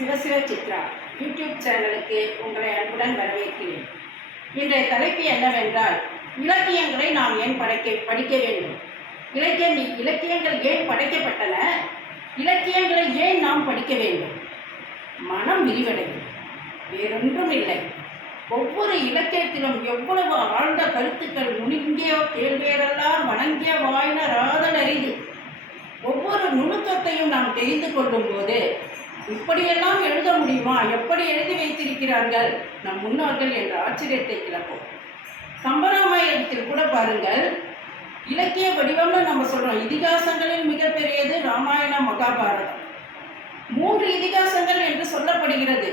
சிவசிவ சித்ரா யூடியூப் சேனலுக்கு உங்களை அன்புடன் வரவேற்கிறேன். இன்றைய தலைப்பு என்னவென்றால், இலக்கியங்களை நாம் ஏன் படிக்க வேண்டும்? இலக்கியங்கள் ஏன் படைக்கப்பட்டன? இலக்கியங்களை ஏன் நாம் படிக்க வேண்டும்? மனம் விரிவடையும், வேறொன்றும் இல்லை. ஒவ்வொரு இலக்கியத்திலும் எவ்வளவு ஆழ்ந்த கருத்துக்கள் நுணுங்கிய கேள்வியரெல்லாம் வணங்கிய வாயினர் ஆதல் அறிது. ஒவ்வொரு நுணுக்கத்தையும் நாம் தெரிந்து கொள்ளும் போது இப்படியெல்லாம் எழுத முடியுமா, எப்படி எழுதி வைத்திருக்கிறார்கள் நம் முன்னோர்கள் என்ற ஆச்சரியத்தை கிளப்போம். கம்பராமாயணத்தில் கூட பாருங்கள், இலக்கிய வடிவம்னு நம்ம சொல்றோம். இதிகாசங்களில் மிகப்பெரியது ராமாயணம், மகாபாரதம். 3 இதிகாசங்கள் என்று சொல்லப்படுகிறது.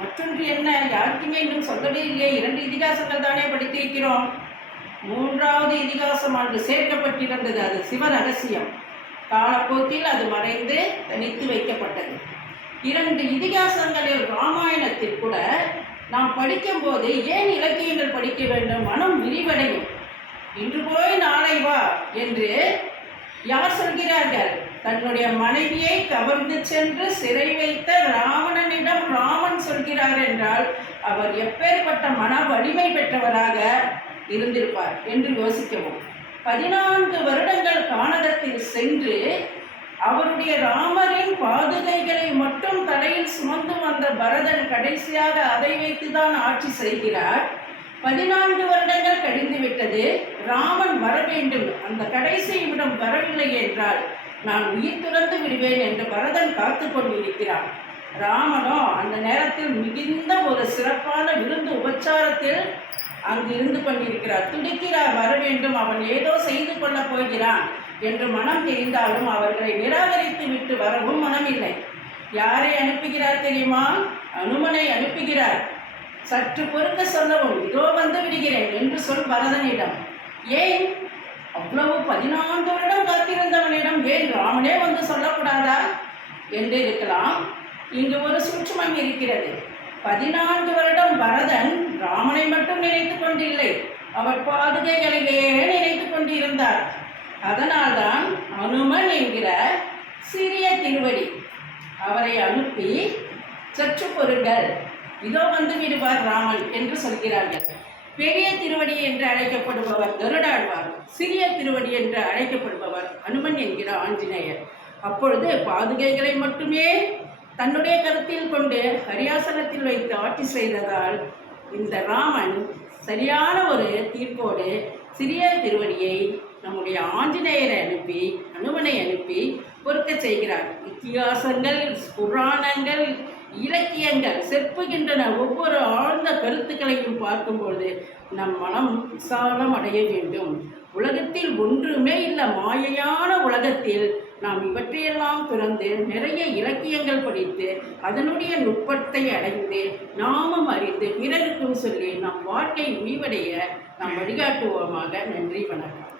மற்றொன்று என்ன, யாருக்குமே இன்னும் சொல்லவே இல்லையே. 2 இதிகாசங்கள் தானே படித்திருக்கிறோம். 3வது இதிகாசம் அன்று சேர்க்கப்பட்டிருந்தது. அது சிவ ரகசியம். காலப்போக்கில் அது மறைந்து தனித்து வைக்கப்பட்டது. 2 இதிகாசங்களில் ராமாயணத்தில் கூட நாம் படிக்கும்போது ஏன் இலக்கியங்கள் படிக்க வேண்டும்? மனம் விரிவடையும். இன்று போய் நாளை வா என்று யார் சொல்கிறார்கள்? தன்னுடைய மனைவியை கவர்ந்து சென்று சிறை வைத்த ராவணனிடம் ராமன் சொல்கிறார் என்றால் அவர் எப்பேற்பட்ட மன வலிமை பெற்றவராக இருந்திருப்பார் என்று யோசிக்கவும். 14 வருடங்கள் கானகத்தில் சென்று அவருடைய ராமரின் பாதுகைகளை மட்டும் தலையில் சுமந்து வந்த பரதன் கடைசியாக அதை வைத்துதான் ஆட்சி செய்கிறார். 14 வருடங்கள் கழிந்துவிட்டது. ராமன் வர வேண்டும், அந்த கடைசி நிமிடம் வரவில்லை என்றால் நான் உயிர் துறந்து விடுவேன் என்று பரதன் காத்து கொண்டிருக்கிறான். ராமனோ அந்த நேரத்தில் மிகுந்த ஒரு சிறப்பான விருந்து உபச்சாரத்தில் அங்கு இருந்து கொண்டிருக்கிறார். துடிக்கிறார், வர வேண்டும், அவன் ஏதோ செய்து கொள்ளப் போகிறான் என்று மனம் தெரிந்தாலும் அவர்களை நிராகரித்து விட்டு வரவும் மனமில்லை. யாரை அனுப்புகிறார் தெரியுமா? அனுமனை அனுப்புகிறார். சற்று பொறுக்க சொல்லவும், இதோ வந்து விடுகிறேன் என்று சொல் பரதனிடம். ஏன் அவ்வளவு 14 வருடம் காத்திருந்தவனிடம் ஏன் ராமனே வந்து சொல்லக்கூடாதா என்று இருக்கலாம். இங்கு ஒரு சூட்சுமம் இருக்கிறது. 14 வருடம் பரதன் ராமனை மட்டும் நினைத்து கொண்டில்லை, அவர் பாதுகைகளிலே நினைத்து கொண்டிருந்தார். அதனால்தான் அனுமன் என்கிற சிறிய திருவடி அவரை அனுப்பி சற்று பொருங்கள், இதோ வந்து விடுவார் ராமன் என்று சொல்கிறார்கள். பெரிய திருவடி என்று அழைக்கப்படுபவர் கருடாழ்வார், சிறிய திருவடி என்று அழைக்கப்படுபவர் அனுமன் என்கிற ஆஞ்சநேயர். அப்பொழுது பாதுகைகளை மட்டுமே தன்னுடைய கருத்தில் கொண்டு ஹரியாசனத்தில் வைத்து ஆட்சி செய்ததால் இந்த ராமன் சரியான ஒரு தீர்ப்போடு சிறிய திருவடியை நம்முடைய ஆஞ்சநேயரை அனுப்பி அனுமனை அனுப்பி பொறுக்க செய்கிறார். இத்திகாசங்கள், புராணங்கள், இலக்கியங்கள் செப்புகின்றன. ஒவ்வொரு ஆழ்ந்த கருத்துக்களையும் பார்க்கும்பொழுது நம் மனம் விசாலம் அடைய வேண்டும். உலகத்தில் ஒன்றுமே இல்லை, மாயையான உலகத்தில் நாம் இவற்றையெல்லாம் பிறந்து நிறைய இலக்கியங்கள் படித்து அதனுடைய நுட்பத்தை அடைந்து நாமும் அறிந்து பிறருக்கும் சொல்லி நம் வாழ்க்கை முடிவடைய நாம் வழிகாட்டுவோமாக. நன்றி, வணக்கம்.